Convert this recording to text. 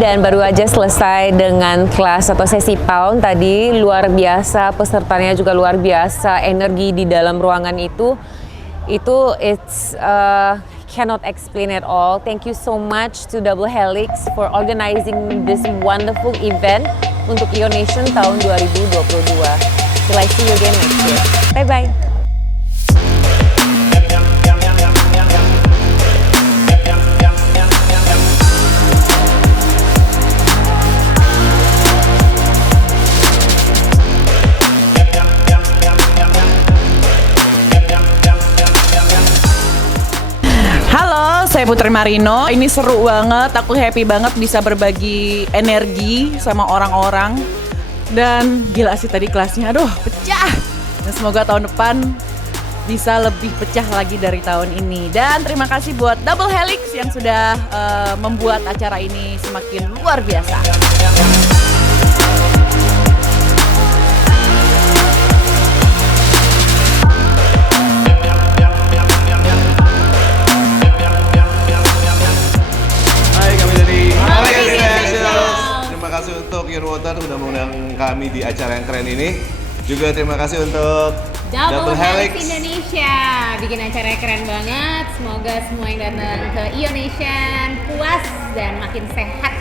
dan baru aja selesai dengan kelas atau sesi pound tadi. Luar biasa, pesertanya juga luar biasa. Energi di dalam ruangan itu it's cannot explain at all. Thank you so much to Double Helix for organizing this wonderful event untuk IONation tahun 2022. Till I see you again next year. Bye bye. Saya Putri Marino, ini seru banget, aku happy banget bisa berbagi energi sama orang-orang. Dan gila sih tadi kelasnya, aduh pecah. Dan semoga tahun depan bisa lebih pecah lagi dari tahun ini. Dan terima kasih buat Double Helix yang sudah membuat acara ini semakin luar biasa. Terima kasih untuk Your Water sudah mengundang kami di acara yang keren ini. Juga terima kasih untuk Double Helix Indonesia, bikin acara yang keren banget. Semoga semua yang datang ke IONation puas dan makin sehat.